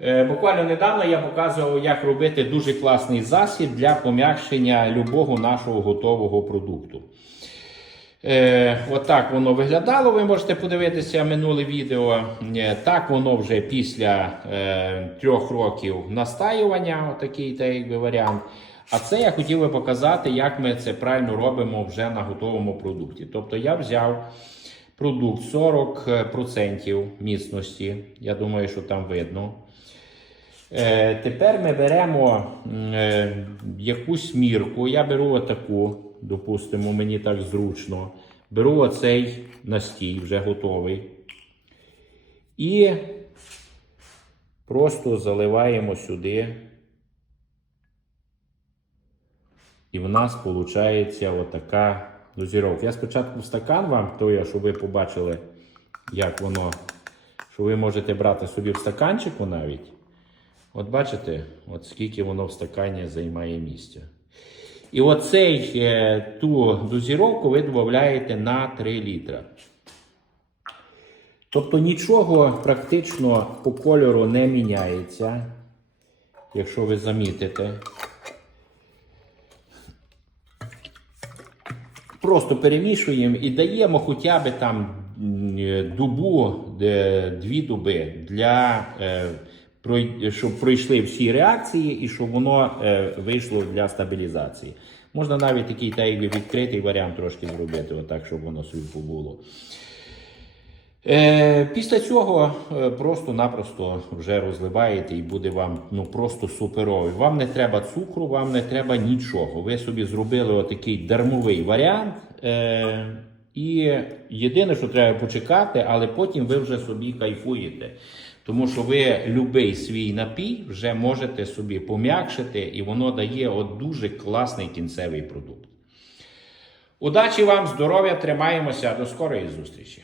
Е, Буквально недавно я показував, як робити дуже класний засіб для пом'якшення любого нашого готового продукту. Е, отак воно виглядало. Ви можете подивитися минуле відео. Е, так воно вже після трьох років настаювання, отакий та варіант. А це я хотів би показати, як ми це правильно робимо вже на готовому продукті. Тобто я взяв продукт 40% міцності. Я думаю, що там видно. Е, тепер ми беремо е, якусь мірку. Я беру отаку, допустимо, мені так зручно. Беру оцей настій, вже готовий. І просто заливаємо сюди. І в нас виходить отака дозіровка. Я спочатку в стакан вам, я, щоб ви побачили, як воно, що ви можете брати собі в стаканчику навіть. От бачите, от скільки воно в стакані займає місця. І оцей, е, ту дозіровку ви додаєте на 3 літра. Тобто нічого практично по кольору не міняється, якщо ви замітите. Просто перемішуємо і даємо хоча б там е, добу, е, дві дуби, для, е, щоб пройшли всі реакції і щоб воно е, вийшло для стабілізації. Можна навіть такий та відкритий варіант трошки зробити, отак, щоб воно собі побуло. Е, після цього е, просто-напросто вже розливаєте і буде вам ну просто суперовий. Вам не треба цукру, вам не треба нічого. Ви собі зробили отакий дармовий варіант. Е, і єдине, що треба почекати, але потім ви вже собі кайфуєте. Тому що ви любий свій напій вже можете собі пом'якшити, і воно дає от дуже класний кінцевий продукт. Удачі вам, здоров'я, тримаємося, до скорої зустрічі!